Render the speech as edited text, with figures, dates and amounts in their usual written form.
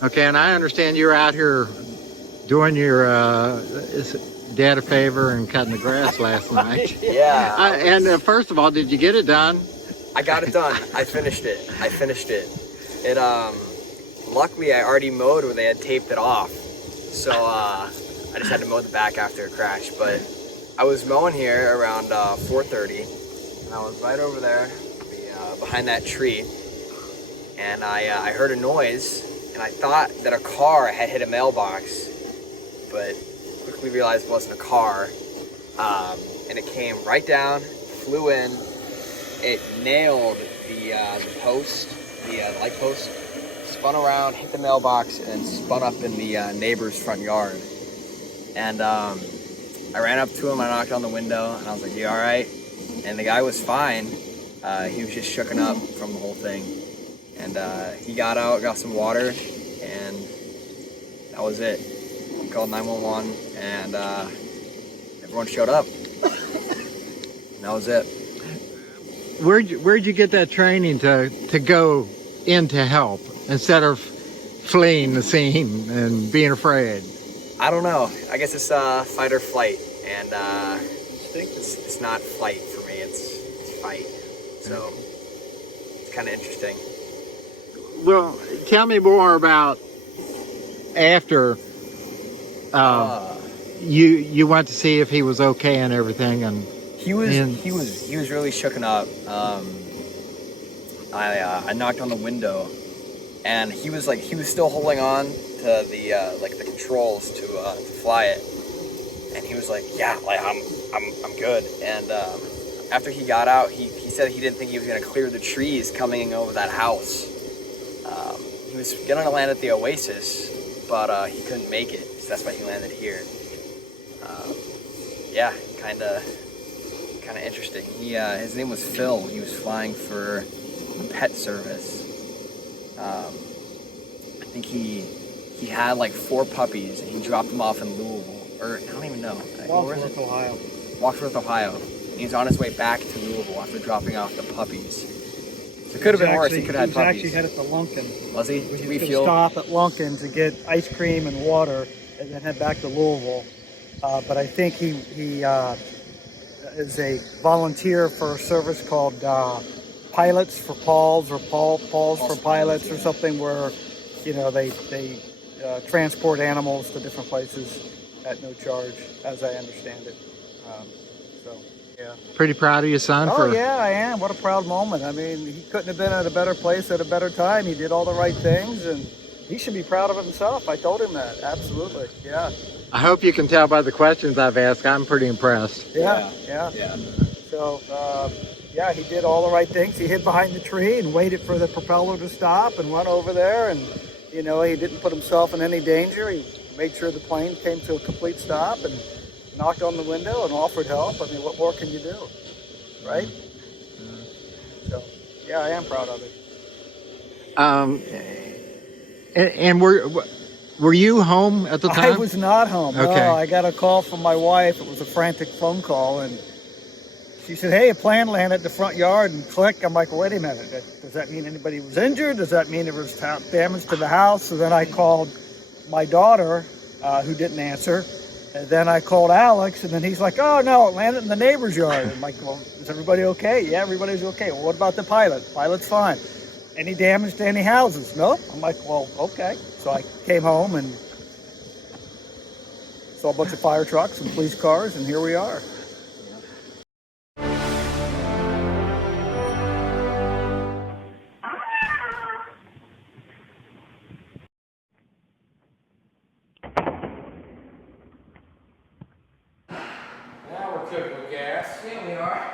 Okay, and I understand you're out here doing your dad a favor and cutting the grass last night. Yeah. And first of all, did you get it done? I got it done. I finished it. It luckily I already mowed where they had taped it off. So I just had to mow the back after it crashed. But I was mowing here around 4:30, and I was right over there behind that tree, and I heard a noise, and I thought that a car had hit a mailbox, but quickly realized it wasn't a car, and it came right down, flew in, it nailed the post, the light post, spun around, hit the mailbox, and then spun up in the neighbor's front yard. And I ran up to him, I knocked on the window, and I was like, "You all right?" And the guy was fine. He was just shooken up from the whole thing. And he got out, got some water, and that was it. He called 911, and everyone showed up. And that was it. Where'd you get that training to go in to help instead of fleeing the scene and being afraid? I don't know. I guess it's fight or flight, and it's not flight for me. It's fight. So it's kind of interesting. Well, tell me more about after you went to see if he was okay and everything, and he was really shooken up. I knocked on the window, and he was still holding on to the controls to fly it, and he was like, "Yeah, like I'm good." And after he got out, he said he didn't think he was gonna clear the trees coming over that house. He was gonna land at the Oasis, but he couldn't make it, so that's why he landed here. Yeah, kind of interesting. His name was Phil. He was flying for a pet service. I think he had like 4 puppies, and he dropped them off in Louisville, or I don't even know. Wadsworth, Ohio. Wadsworth, Ohio. He was on his way back to Louisville after dropping off the puppies. So it could have been worse. He could have had puppies. He was actually headed to Lunkin. Was he? He was going to stop at Lunkin to get ice cream and water, and then head back to Louisville. But I think he is a volunteer for a service called Pilots for Pauls, or Pauls for Pilots, or something, where they transport animals to different places at no charge, as I understand it. So yeah. Pretty proud of your son. Oh yeah, I am. What a proud moment. I mean, he couldn't have been at a better place at a better time. He did all the right things, and he should be proud of himself. I told him that. Absolutely. Yeah. I hope you can tell by the questions I've asked. I'm pretty impressed. Yeah. So, yeah, he did all the right things. He hid behind the tree and waited for the propeller to stop and run over there. And, he didn't put himself in any danger. He made sure the plane came to a complete stop and knocked on the window and offered help. I mean, what more can you do, right? Mm-hmm. So, yeah, I am proud of it. And were you home at the time? I was not home. Okay. No, I got a call from my wife. It was a frantic phone call, and she said, "Hey, a plane landed at the front yard," and click. I'm like, "Wait a minute. Does that mean anybody was injured? Does that mean there was damage to the house?" So then I called my daughter, who didn't answer. And then I called Alex, and then he's like, "Oh, no, it landed in the neighbor's yard." I'm like, "Well, is everybody okay?" "Yeah, everybody's okay." "Well, what about the pilot?" "Pilot's fine." "Any damage to any houses?" "No." I'm like, "Well, okay." So I came home and saw a bunch of fire trucks and police cars, and here we are. Now we're cooking with gas. Yeah, we are.